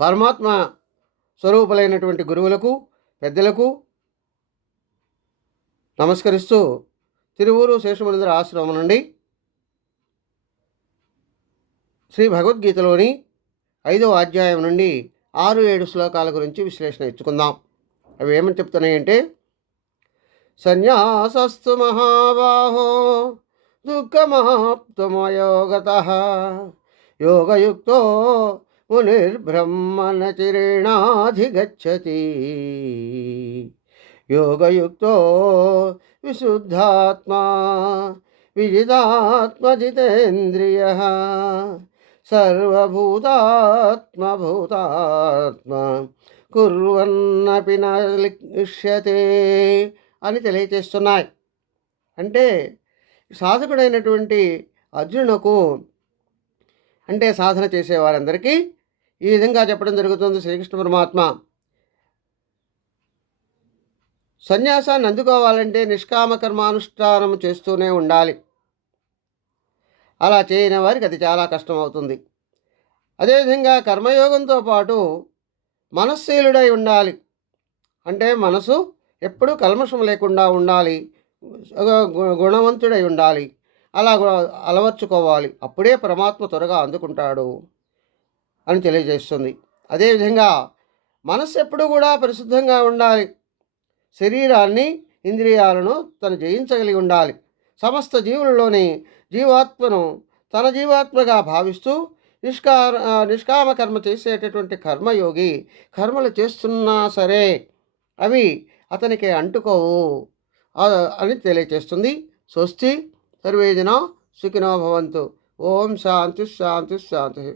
పరమాత్మ స్వరూపులైనటువంటి గురువులకు, పెద్దలకు నమస్కరిస్తూ తిరువూరు శేషమనేంద్ర ఆశ్రమం నుండి శ్రీ భగవద్గీతలోని 5వ అధ్యాయం నుండి 6-7 శ్లోకాల గురించి విశ్లేషణ ఇచ్చుకుందాం. అవి ఏమని చెప్తున్నాయంటే, సన్యాసస్తు మహాబాహో దుఃఖమాప్తుమయోగతః యోగయుక్తో మునిర్బ్రహ్మణచిరేణాధిగచ్చతి యోగయుక్తో విశుద్ధాత్మా విజితాత్మజితేంద్రియః సర్వభూతాత్మ కుర్వన్నపి న లిప్యతే అని తెలియచేస్తున్నాయి. అంటే సాధకుడైనటువంటి అర్జునునకు, అంటే సాధన చేసేవారందరికీ ఈ విధంగా చెప్పడం జరుగుతుంది. శ్రీకృష్ణ పరమాత్మ సన్యాసాన్ని అందుకోవాలంటే నిష్కామ కర్మానుష్ఠానం చేస్తూనే ఉండాలి. అలా చేయని వారికి అది చాలా కష్టం అవుతుంది. అదేవిధంగా కర్మయోగంతో పాటు మనశ్శీలుడై ఉండాలి. అంటే మనసు ఎప్పుడూ కల్మషం లేకుండా ఉండాలి, గుణవంతుడై ఉండాలి. అలా అలవర్చుకోవాలి. అప్పుడే పరమాత్మ త్వరగా అందుకుంటాడు అని తెలియజేస్తుంది. అదేవిధంగా మనస్సు ఎప్పుడూ కూడా పరిశుద్ధంగా ఉండాలి. శరీరాన్ని, ఇంద్రియాలను తను జయించగలిగి ఉండాలి. సమస్త జీవులలోని జీవాత్మను తన జీవాత్మగా భావిస్తూ నిష్కామ కర్మ చేసేటటువంటి కర్మయోగి కర్మలు చేస్తున్నా సరే అవి అతనికి అంటుకోవు అని తెలియచేస్తుంది. స్వస్తి సర్వే జనా సుఖినో భవంతు. ఓం శాంతి శాంతి శాంతి.